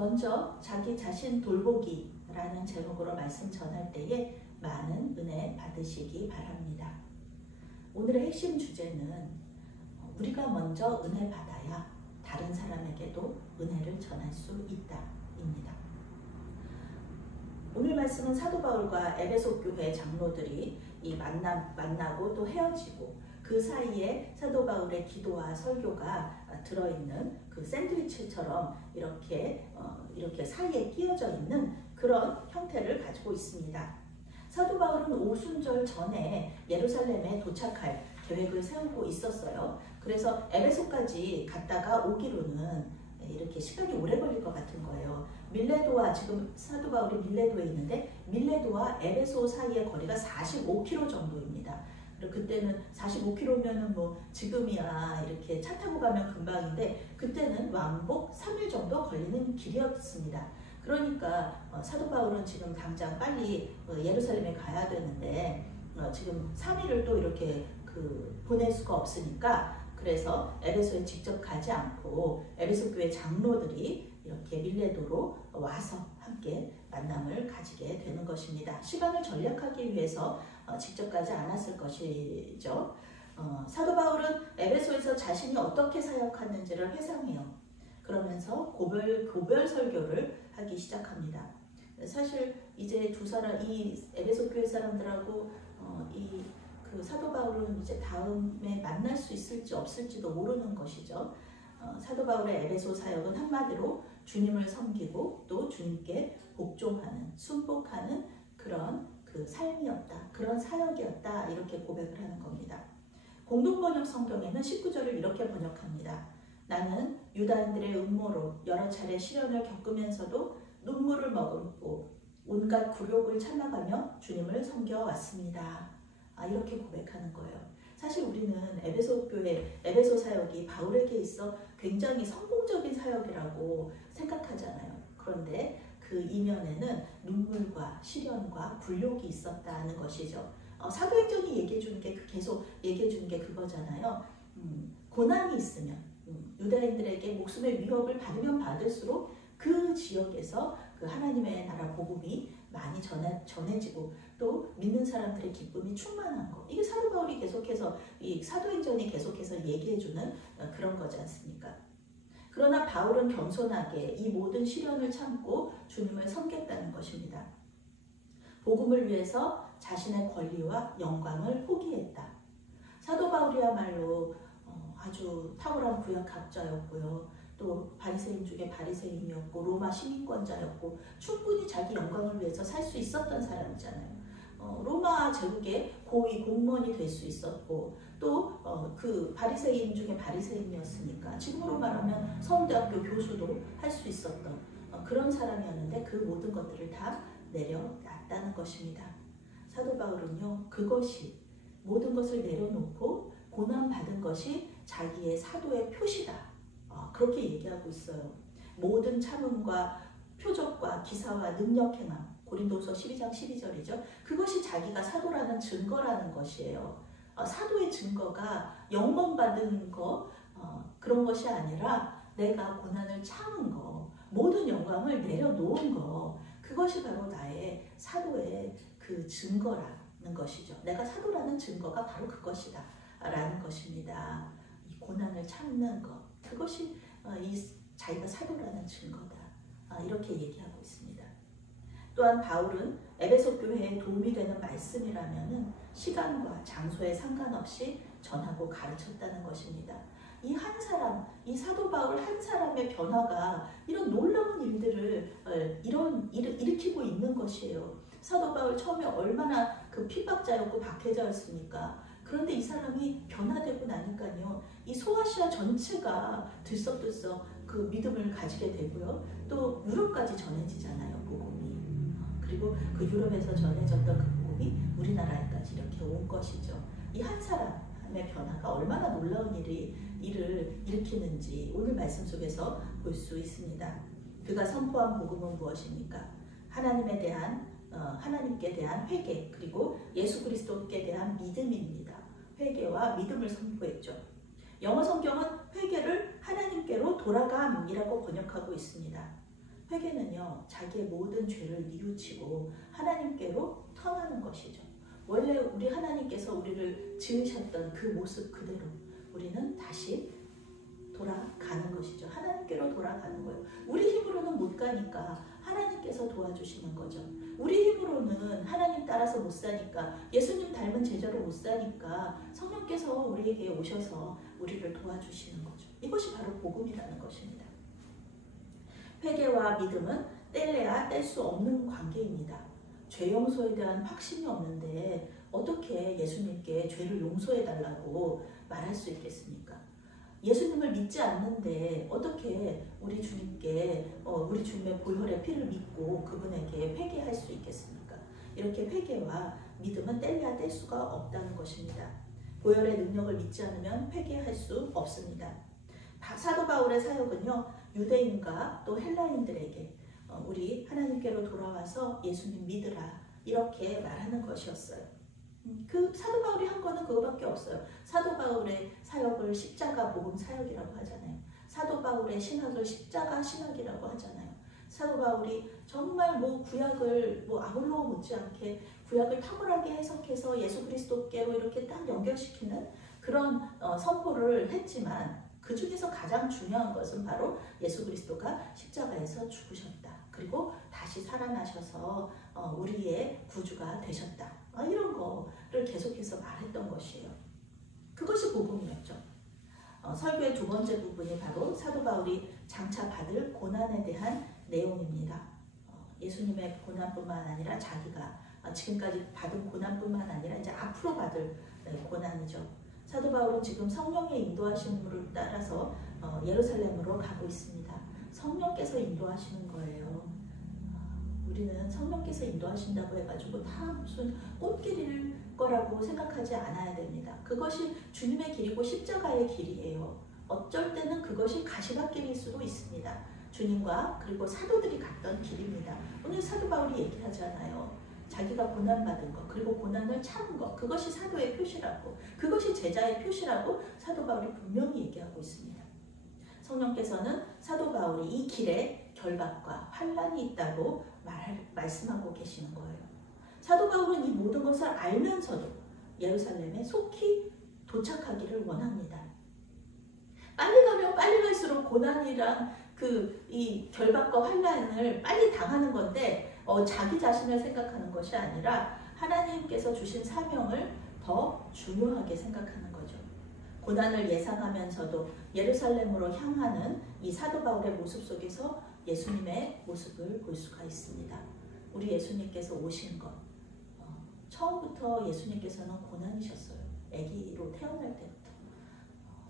먼저 자기 자신 돌보기라는 제목으로 말씀 전할 때에 많은 은혜 받으시기 바랍니다. 오늘의 핵심 주제는 우리가 먼저 은혜 받아야 다른 사람에게도 은혜를 전할 수 있다입니다. 오늘 말씀은 사도 바울과 에베소 교회 장로들이 만나고 또 헤어지고 그 사이에 사도 바울의 기도와 설교가 들어있는 그 샌드위치처럼 이렇게 사이에 끼어져 있는 그런 형태를 가지고 있습니다. 사도 바울은 오순절 전에 예루살렘에 도착할 계획을 세우고 있었어요. 그래서 에베소까지 갔다가 오기로는 이렇게 시간이 오래 걸릴 것 같은 거예요. 밀레도와 지금 사도 바울이 밀레도에 있는데 밀레도와 에베소 사이의 거리가 45km 정도입니다. 그때는 45km면은 뭐 지금이야 이렇게 차 타고 가면 금방인데 그때는 왕복 3일 정도 걸리는 길이었습니다. 그러니까 사도 바울은 지금 당장 빨리 예루살렘에 가야 되는데 지금 3일을 또 이렇게 보낼 수가 없으니까 그래서 에베소에 직접 가지 않고 에베소 교회 장로들이 이렇게 밀레도로 와서 함께 만남을 가지게 되는 것입니다. 시간을 전략하기 위해서 직접 가지 않았을 것이죠. 사도 바울은 에베소에서 자신이 어떻게 사역하는지를 회상해요. 그러면서 고별 설교를 하기 시작합니다. 사실 이제 이 에베소 교회 사람들하고 그 사도 바울은 이제 다음에 만날 수 있을지 없을지도 모르는 것이죠. 사도 바울의 에베소 사역은 한마디로 주님을 섬기고 또 주님께 복종하는, 순복하는 그런 그 삶이었다. 그런 사역이었다. 이렇게 고백을 하는 겁니다. 공동번역 성경에는 19절을 이렇게 번역합니다. 나는 유다인들의 음모로 여러 차례 시련을 겪으면서도 눈물을 머금고 온갖 굴욕을 참아가며 주님을 섬겨왔습니다. 이렇게 고백하는 거예요. 사실 우리는 에베소 교회, 에베소 사역이 바울에게 있어 굉장히 성공적인 사역이라고 생각하잖아요. 그런데 그 이면에는 눈물과 시련과 굴욕이 있었다는 것이죠. 사도행전이 얘기해 주는 게 계속 얘기해 주는 게 그거잖아요. 고난이 있으면 유다인들에게 목숨의 위협을 받으면 받을수록 그 지역에서 그 하나님의 나라 복음이 많이 전해지고 또 믿는 사람들의 기쁨이 충만한 거. 이게 사도 바울이 계속해서 이 사도행전이 계속해서 얘기해주는 그런 거지 않습니까? 그러나 바울은 겸손하게 이 모든 시련을 참고 주님을 섬겼다는 것입니다. 복음을 위해서 자신의 권리와 영광을 포기했다. 사도 바울이야말로 아주 탁월한 구약학자였고요. 또 바리새인 중에 바리새인이었고 로마 시민권자였고 충분히 자기 영광을 위해서 살 수 있었던 사람이잖아요. 로마 제국의 고위 공무원이 될 수 있었고 또 그 바리새인 중에 바리새인이었으니까 지금으로 말하면 서울대학교 교수도 할 수 있었던 그런 사람이었는데 그 모든 것들을 다 내려놨다는 것입니다. 사도 바울은요, 그것이 모든 것을 내려놓고 고난받은 것이 자기의 사도의 표시다. 그렇게 얘기하고 있어요. 모든 참음과 표적과 기사와 능력 행함, 고린도후서 12장 12절이죠. 그것이 자기가 사도라는 증거라는 것이에요. 사도의 증거가 영광받은 거 그런 것이 아니라 내가 고난을 참은 거, 모든 영광을 내려놓은 거, 그것이 바로 나의 사도의 그 증거라는 것이죠. 내가 사도라는 증거가 바로 그것이다 라는 것입니다. 이 고난을 참는 것, 그것이 자기가 사도라는 증거다. 이렇게 얘기하고 있습니다. 또한 바울은 에베소 교회에 도움이 되는 말씀이라면 시간과 장소에 상관없이 전하고 가르쳤다는 것입니다. 이 한 사람, 이 사도 바울 한 사람의 변화가 이런 놀라운 일들을 일으키고 있는 것이에요. 사도 바울 처음에 얼마나 그 핍박자였고 박해자였습니까? 그런데 이 사람이 변화되고 나니까요, 이 소아시아 전체가 들썩들썩 그 믿음을 가지게 되고요. 또 유럽까지 전해지잖아요, 복음이. 그리고 그 유럽에서 전해졌던 그 복음이 우리나라에까지 이렇게 온 것이죠. 이 한 사람의 변화가 얼마나 놀라운 일을 일으키는지 오늘 말씀 속에서 볼 수 있습니다. 그가 선포한 복음은 무엇입니까? 하나님께 대한 회개, 그리고 예수 그리스도께 대한 믿음입니다. 회개와 믿음을 선포했죠. 영어 성경은 회개를 하나님께로 돌아감이라고 번역하고 있습니다. 회개는요, 자기의 모든 죄를 뉘우치고 하나님께로 턴하는 것이죠. 원래 우리 하나님께서 우리를 지으셨던 그 모습 그대로 우리는 다시 돌아가는 것이죠. 하나님께로 돌아가는 거예요. 우리 힘으로는 못 가니까 하나님께서 도와주시는 거죠. 우리 힘으로는 하나님 따라서 못 사니까, 예수님 닮은 제자로 못 사니까 성령께서 우리에게 오셔서 우리를 도와주시는 거죠. 이것이 바로 복음이라는 것입니다. 회개와 믿음은 뗄래야 뗄 수 없는 관계입니다. 죄 용서에 대한 확신이 없는데 어떻게 예수님께 죄를 용서해달라고 말할 수 있겠습니까? 예수님을 믿지 않는데 어떻게 우리 주님께 우리 주님의 보혈의 피를 믿고 그분에게 회개할 수 있겠습니까? 이렇게 회개와 믿음은 뗄래야 뗄 수가 없다는 것입니다. 보혈의 능력을 믿지 않으면 회개할 수 없습니다. 사도 바울의 사역은요, 유대인과 또 헬라인들에게 우리 하나님께로 돌아와서 예수님 믿으라 이렇게 말하는 것이었어요. 그 사도 바울이 한 거는 그거밖에 없어요. 사도 바울의 사역을 십자가 복음 사역이라고 하잖아요. 사도 바울의 신학을 십자가 신학이라고 하잖아요. 사도 바울이 정말 구약을 아볼로 못지않게 구약을 탁월하게 해석해서 예수 그리스도께로 이렇게 딱 연결시키는 그런 선포를 했지만, 그 중에서 가장 중요한 것은 바로 예수 그리스도가 십자가에서 죽으셨다. 그리고 다시 살아나셔서 우리의 구주가 되셨다. 이런 거를 계속해서 말했던 것이에요. 그것이 복음이었죠. 설교의 두 번째 부분이 바로 사도 바울이 장차 받을 고난에 대한 내용입니다. 예수님의 고난뿐만 아니라 자기가 지금까지 받은 고난뿐만 아니라 이제 앞으로 받을 고난이죠. 사도 바울은 지금 성령의 인도하심을 따라서 예루살렘으로 가고 있습니다. 성령께서 인도하시는 거예요. 우리는 성령께서 인도하신다고 해가지고 다 무슨 꽃길일 거라고 생각하지 않아야 됩니다. 그것이 주님의 길이고 십자가의 길이에요. 어쩔 때는 그것이 가시밭길일 수도 있습니다. 주님과 그리고 사도들이 갔던 길입니다. 오늘 사도 바울이 얘기하잖아요. 자기가 고난받은 것, 그리고 고난을 참은 것, 그것이 사도의 표시라고, 그것이 제자의 표시라고 사도 바울이 분명히 얘기하고 있습니다. 성령께서는 사도 바울이 이 길에 결박과 환난이 있다고 말씀하고 계시는 거예요. 사도 바울은 이 모든 것을 알면서도 예루살렘에 속히 도착하기를 원합니다. 빨리 가면 빨리 갈수록 고난이랑 이 결박과 환난을 빨리 당하는 건데 자기 자신을 생각하는 것이 아니라 하나님께서 주신 사명을 더 중요하게 생각하는 거죠. 고난을 예상하면서도 예루살렘으로 향하는 이 사도 바울의 모습 속에서 예수님의 모습을 볼 수가 있습니다. 우리 예수님께서 오신 것, 처음부터 예수님께서는 고난이셨어요. 아기로 태어날 때부터.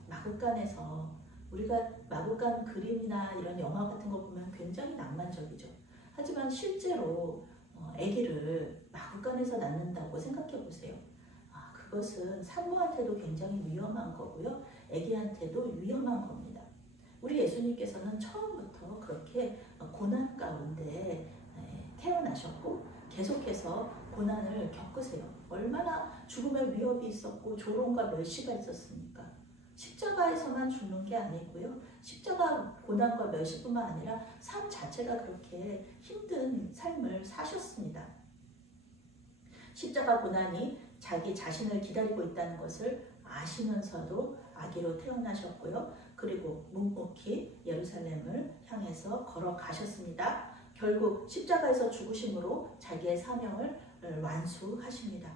마구간에서 우리가 마구간 그림이나 이런 영화 같은 거 보면 굉장히 낭만적이죠. 하지만 실제로 아기를 마구간에서 낳는다고 생각해 보세요. 그것은 산모한테도 굉장히 위험한 거고요. 아기한테도 위험한 겁니다. 우리 예수님께서는 처음부터 그렇게 고난 가운데 태어나셨고 계속해서 고난을 겪으세요. 얼마나 죽음의 위협이 있었고 조롱과 멸시가 있었습니까? 십자가에서만 죽는 게 아니고요. 십자가 고난과 멸시뿐만 아니라 삶 자체가 그렇게 힘든 삶을 사셨습니다. 십자가 고난이 자기 자신을 기다리고 있다는 것을 아시면서도 아기로 태어나셨고요. 그리고 묵묵히 예루살렘을 향해서 걸어가셨습니다. 결국 십자가에서 죽으심으로 자기의 사명을 완수하십니다.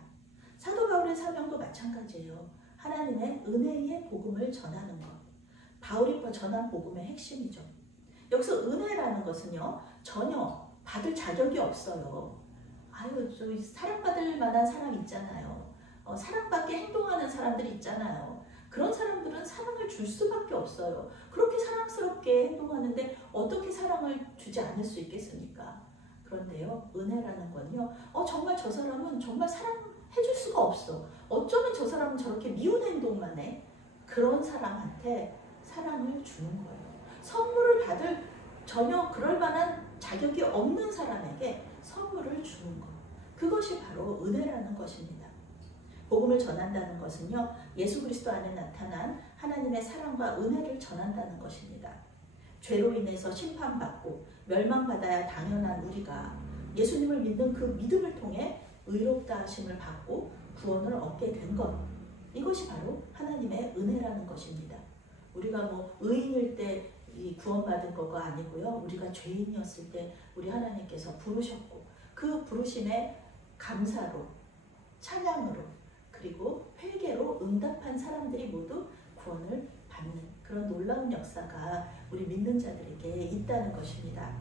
사도 바울의 사명도 마찬가지예요. 하나님의 은혜의 복음을 전하는 것. 바울이 전한 복음의 핵심이죠. 여기서 은혜라는 것은요, 전혀 받을 자격이 없어요. 저 사랑받을 만한 사람 있잖아요. 사랑받게 행동하는 사람들이 있잖아요. 그런 사람들은 사랑을 줄 수밖에 없어요. 그렇게 사랑스럽게 행동하는데 어떻게 사랑을 주지 않을 수 있겠습니까? 그런데요, 은혜라는 건요, 정말 저 사람은 정말 사랑해줄 수가 없어. 어쩌면 저 사람은 저렇게 미운 행동만 해. 그런 사람한테 사랑을 주는 거예요. 선물을 받을 전혀 그럴 만한 자격이 없는 사람에게 선물을 주는 것. 그것이 바로 은혜라는 것입니다. 복음을 전한다는 것은요, 예수 그리스도 안에 나타난 하나님의 사랑과 은혜를 전한다는 것입니다. 죄로 인해서 심판받고 멸망받아야 당연한 우리가 예수님을 믿는 그 믿음을 통해 의롭다 하심을 받고 구원을 얻게 된 것, 이것이 바로 하나님의 은혜라는 것입니다. 우리가 뭐 의인일 때 이 구원받은 거가 아니고요. 우리가 죄인이었을 때 우리 하나님께서 부르셨고 그 부르심에 감사로, 찬양으로, 그리고 회개로 응답한 사람들이 모두 구원을 받는 그런 놀라운 역사가 우리 믿는 자들에게 있다는 것입니다.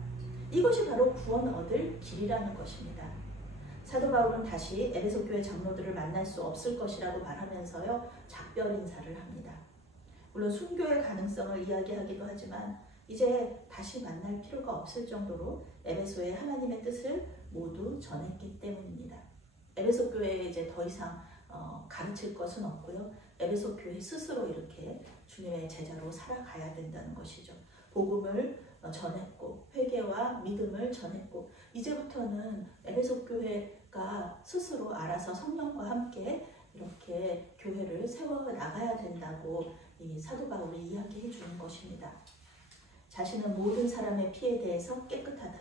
이것이 바로 구원 얻을 길이라는 것입니다. 사도 바울은 다시 에베소 교회 장로들을 만날 수 없을 것이라고 말하면서요, 작별 인사를 합니다. 물론 순교의 가능성을 이야기하기도 하지만 이제 다시 만날 필요가 없을 정도로 에베소에 하나님의 뜻을 모두 전했기 때문입니다. 에베소 교회에 이제 더 이상 가르칠 것은 없고요. 에베소 교회 스스로 이렇게 주님의 제자로 살아가야 된다는 것이죠. 복음을 전했고 회개와 믿음을 전했고 이제부터는 에베소 교회가 스스로 알아서 성령과 함께 이렇게 교회를 세워나가야 된다고 이 사도 바울이 이야기해 주는 것입니다. 자신은 모든 사람의 피에 대해서 깨끗하다.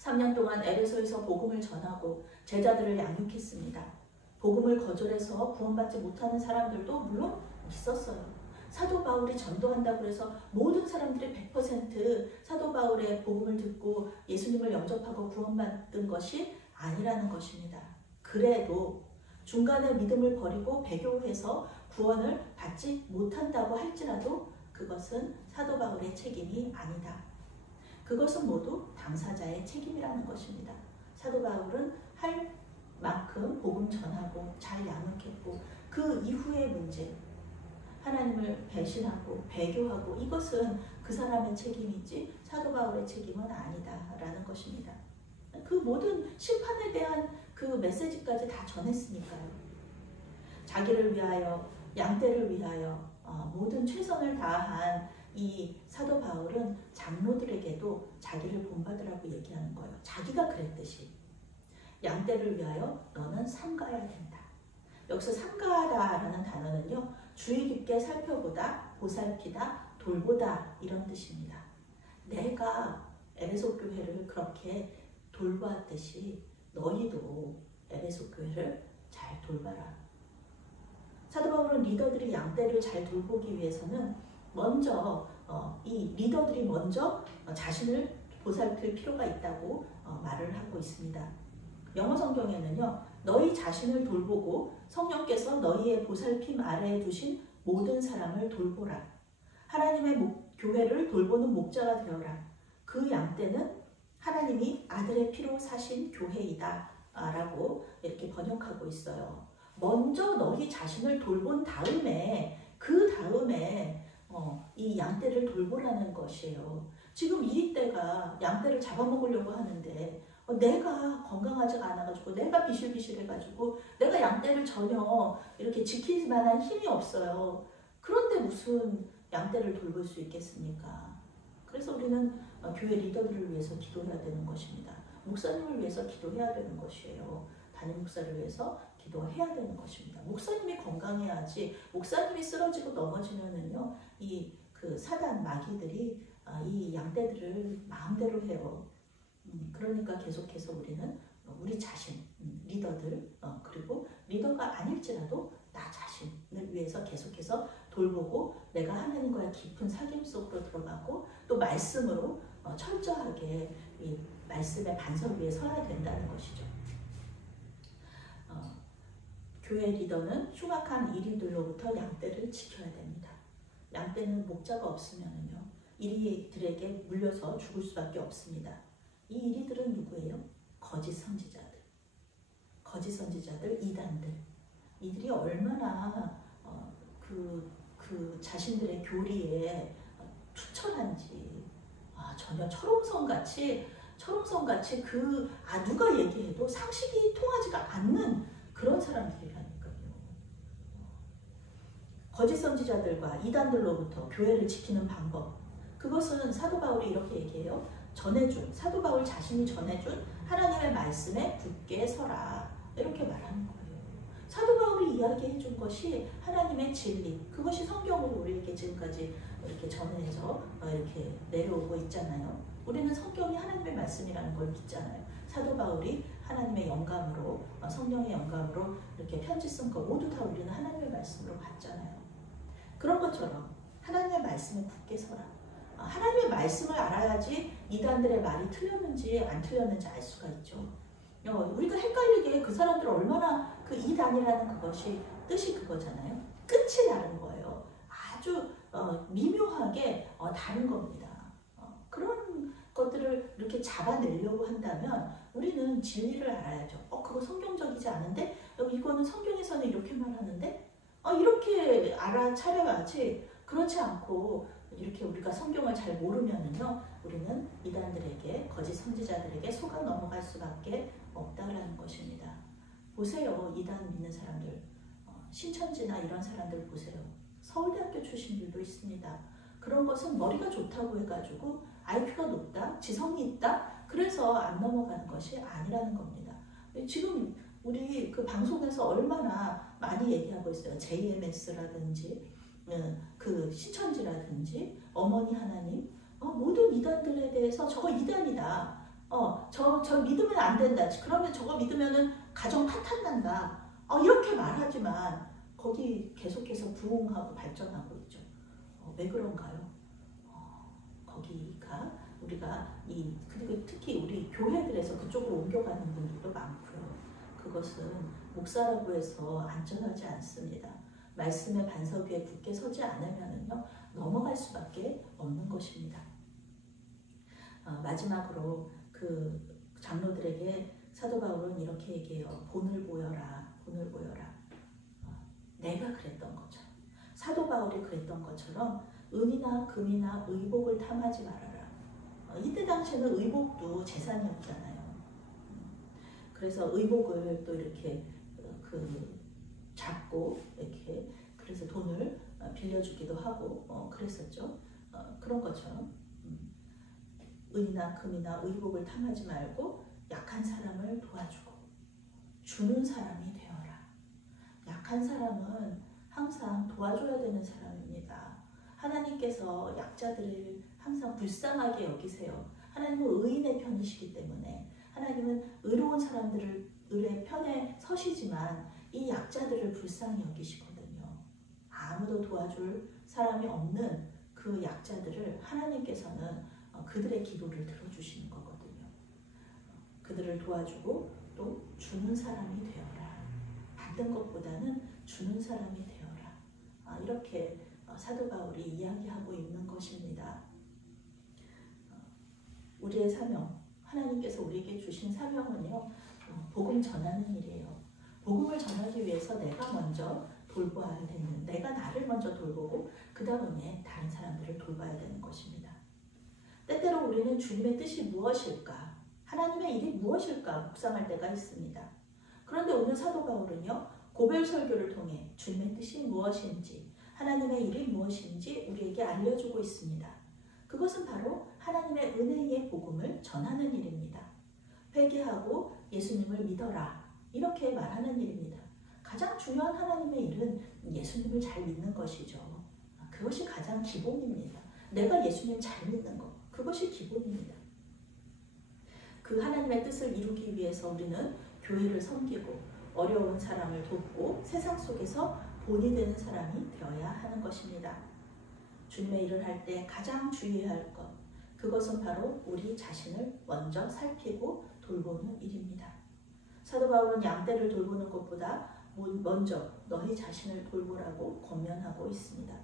3년 동안 에베소에서 복음을 전하고 제자들을 양육했습니다. 복음을 거절해서 구원받지 못하는 사람들도 물론 있었어요. 사도 바울이 전도한다고 해서 모든 사람들이 100% 사도 바울의 복음을 듣고 예수님을 영접하고 구원받은 것이 아니라는 것입니다. 그래도 중간에 믿음을 버리고 배교해서 구원을 받지 못한다고 할지라도 그것은 사도 바울의 책임이 아니다. 그것은 모두 당사자의 책임이라는 것입니다. 사도 바울은 할 만큼 복음 전하고 잘 양육했고 그 이후의 문제, 하나님을 배신하고 배교하고 이것은 그 사람의 책임이지 사도 바울의 책임은 아니다라는 것입니다. 그 모든 심판에 대한 그 메시지까지 다 전했으니까요. 자기를 위하여, 양떼를 위하여 모든 최선을 다한 이 사도 바울은 장로들에게도 자기를 본받으라고 얘기하는 거예요. 자기가 그랬듯이 양떼를 위하여 너는 삼가야 된다. 여기서 삼가다라는 단어는요, 주의 깊게 살펴보다, 보살피다, 돌보다 이런 뜻입니다. 내가 에베소 교회를 그렇게 돌보았듯이 너희도 에베소 교회를 잘 돌봐라. 사도 바울은 리더들이 양떼를 잘 돌보기 위해서는 먼저 이 리더들이 먼저 자신을 보살필 필요가 있다고 말을 하고 있습니다. 영어 성경에는요, 너희 자신을 돌보고 성령께서 너희의 보살핌 아래에 두신 모든 사람을 돌보라. 하나님의 교회를 돌보는 목자가 되어라. 그 양떼는 하나님이 아들의 피로 사신 교회이다 라고 이렇게 번역하고 있어요. 먼저 너희 자신을 돌본 다음에 그 다음에 이 양떼를 돌보라는 것이에요. 지금 이 떼가 양떼를 잡아먹으려고 하는데 내가 건강하지가 않아가지고 내가 비실비실해가지고 내가 양떼를 전혀 이렇게 지킬 만한 힘이 없어요. 그런데 무슨 양떼를 돌볼 수 있겠습니까? 그래서 우리는 교회 리더들을 위해서 기도해야 되는 것입니다. 목사님을 위해서 기도해야 되는 것이에요. 담임 목사를 위해서 기도해야 되는 것입니다. 목사님이 건강해야지. 목사님이 쓰러지고 넘어지면은요, 그 사단 마귀들이 이 양떼들을 마음대로 해요. 그러니까 계속해서 우리는 우리 자신, 리더들, 그리고 리더가 아닐지라도 나 자신을 위해서 계속해서 돌보고 내가 하나님과의 깊은 사귐 속으로 들어가고 또 말씀으로 철저하게 이 말씀의 반석 위에 서야 된다는 것이죠. 교회 리더는 흉악한 이리들로부터 양떼를 지켜야 됩니다. 양떼는 목자가 없으면요, 이리들에게 물려서 죽을 수밖에 없습니다. 이 이리들은 누구예요? 거짓 선지자들. 거짓 선지자들, 이단들. 이들이 얼마나 그 자신들의 교리에 투철한지 전혀 철옹성같이 누가 얘기해도 상식이 통하지가 않는 그런 사람들이라니까요. 거짓 선지자들과 이단들로부터 교회를 지키는 방법, 그것은 사도 바울이 이렇게 얘기해요. 사도 바울 자신이 전해준 하나님의 말씀에 굳게 서라, 이렇게 말하는 거예요. 사도 바울이 이야기해 준 것이 하나님의 진리, 그것이 성경으로 우리에게 지금까지 이렇게 전해져 이렇게 내려오고 있잖아요. 우리는 성경이 하나님의 말씀이라는 걸 믿잖아요. 사도 바울이 하나님의 영감으로 성령의 영감으로 이렇게 편지 쓴 거 모두 다 우리는 하나님의 말씀으로 봤잖아요. 그런 것처럼 하나님의 말씀에 굳게 서라. 하나님의 말씀을 알아야지 이단들의 말이 틀렸는지 안 틀렸는지 알 수가 있죠. 우리가 헷갈리게 그 사람들 얼마나 그 이단이라는 그것이 뜻이 그거잖아요. 끝이 다른 거예요. 아주 미묘하게 다른 겁니다. 그런 것들을 이렇게 잡아내려고 한다면 우리는 진리를 알아야죠. 그거 성경적이지 않은데 이거는 성경에서는 이렇게 말하는데 이렇게 알아차려야지. 그렇지 않고 이렇게 우리가 성경을 잘 모르면은요, 우리는 이단들에게, 거짓 선지자들에게 속아 넘어갈 수밖에 없다라는 것입니다. 보세요, 이단 믿는 사람들, 신천지나 이런 사람들 보세요. 서울대학교 출신들도 있습니다. 그런 것은 머리가 좋다고 해가지고 IQ가 높다, 지성이 있다, 그래서 안 넘어가는 것이 아니라는 겁니다. 지금 우리 그 방송에서 얼마나 많이 얘기하고 있어요. JMS라든지 그 신천지라든지 어머니 하나님, 모든 이단들에 대해서 저거 이단이다. 저 믿으면 안 된다. 그러면 저거 믿으면은 가정 파탄난다. 이렇게 말하지만 거기 계속해서 부흥하고 발전하고 있죠. 왜 그런가요? 거기가 우리가 그리고 특히 우리 교회들에서 그쪽으로 옮겨가는 분들도 많고요. 그것은 목사라고 해서 안전하지 않습니다. 말씀의 반석 위에 굳게 서지 않으면은요, 넘어갈 수밖에 없는 것입니다. 마지막으로 그 장로들에게 사도 바울은 이렇게 얘기해요. 본을 보여라, 본을 보여라. 내가 그랬던 것처럼, 사도 바울이 그랬던 것처럼 은이나 금이나 의복을 탐하지 말아라. 이때 당시에는 의복도 재산이었잖아요. 그래서 의복을 또 이렇게 잡고 이렇게 그래서 돈을 빌려주기도 하고 그랬었죠. 그런 것처럼 은이나 금이나 의복을 탐하지 말고 약한 사람을 도와주고 주는 사람이 되어라. 약한 사람은 항상 도와줘야 되는 사람입니다. 하나님께서 약자들을 항상 불쌍하게 여기세요. 하나님은 의인의 편이시기 때문에 하나님은 의로운 사람들의 편에 서시지만 이 약자들을 불쌍히 여기시거든요. 아무도 도와줄 사람이 없는 그 약자들을 하나님께서는 그들의 기도를 들어주시는 거거든요. 그들을 도와주고 또 주는 사람이 되어라. 받는 것보다는 주는 사람이 되어라. 이렇게 사도 바울이 이야기하고 있는 것입니다. 우리의 사명, 하나님께서 우리에게 주신 사명은요, 복음 전하는 일이에요. 복음을 전하기 위해서 내가 먼저 돌봐야 되는, 내가 나를 먼저 돌보고 그 다음에 다른 사람들을 돌봐야 되는 것입니다. 때때로 우리는 주님의 뜻이 무엇일까, 하나님의 일이 무엇일까 묵상할 때가 있습니다. 그런데 오늘 사도 바울은요, 고별 설교를 통해 주님의 뜻이 무엇인지, 하나님의 일이 무엇인지 우리에게 알려주고 있습니다. 그것은 바로 하나님의 은혜의 복음을 전하는 일입니다. 회개하고 예수님을 믿어라, 이렇게 말하는 일입니다. 가장 중요한 하나님의 일은 예수님을 잘 믿는 것이죠. 그것이 가장 기본입니다. 내가 예수님 잘 믿는 것, 그것이 기본입니다. 그 하나님의 뜻을 이루기 위해서 우리는 교회를 섬기고 어려운 사람을 돕고 세상 속에서 본이 되는 사람이 되어야 하는 것입니다. 주님의 일을 할 때 가장 주의해야 할 것, 그것은 바로 우리 자신을 먼저 살피고 돌보는 일입니다. 사도 바울은 양떼를 돌보는 것보다 먼저 너희 자신을 돌보라고 권면하고 있습니다.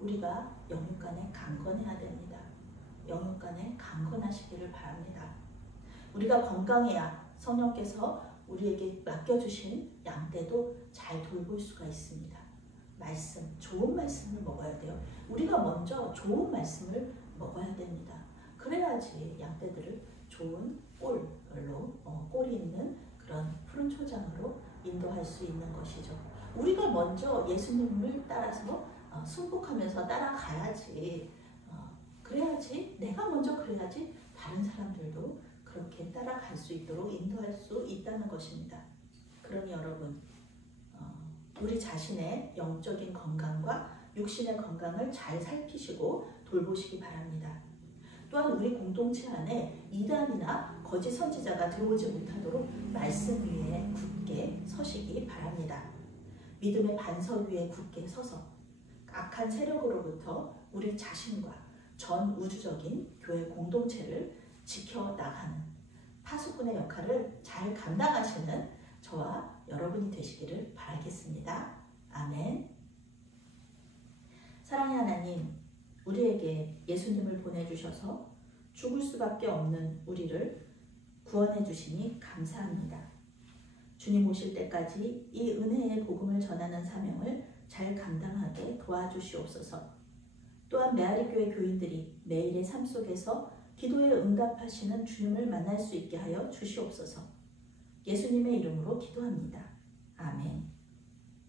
우리가 영육간에 강건해야 됩니다. 영육간에 강건하시기를 바랍니다. 우리가 건강해야 성령께서 우리에게 맡겨주신 양떼도 잘 돌볼 수가 있습니다. 말씀, 좋은 말씀을 먹어야 돼요. 우리가 먼저 좋은 말씀을 먹어야 됩니다. 그래야지 양떼들을 좋은 꼴로, 꼴이 있는 그런 푸른 초장으로 인도할 수 있는 것이죠. 우리가 먼저 예수님을 따라서 순복하면서 따라가야지, 그래야지, 내가 먼저 그래야지 다른 사람들도 그렇게 따라갈 수 있도록 인도할 수 있다는 것입니다. 그러니 여러분, 우리 자신의 영적인 건강과 육신의 건강을 잘 살피시고 돌보시기 바랍니다. 또한 우리 공동체 안에 이단이나 거짓 선지자가 들어오지 못하도록 말씀 위에 굳게 서시기 바랍니다. 믿음의 반석 위에 굳게 서서 악한 세력으로부터 우리 자신과 전 우주적인 교회 공동체를 지켜나가는 파수꾼의 역할을 잘 감당하시는 저와 여러분이 되시기를 바라겠습니다. 아멘. 사랑의 하나님, 우리에게 예수님을 보내주셔서 죽을 수밖에 없는 우리를 구원해 주시니 감사합니다. 주님 오실 때까지 이 은혜의 복음을 전하는 사명을 잘 감당하게 도와주시옵소서. 또한 메아리교회 교인들이 매일의 삶 속에서 기도에 응답하시는 주님을 만날 수 있게 하여 주시옵소서. 예수님의 이름으로 기도합니다. 아멘.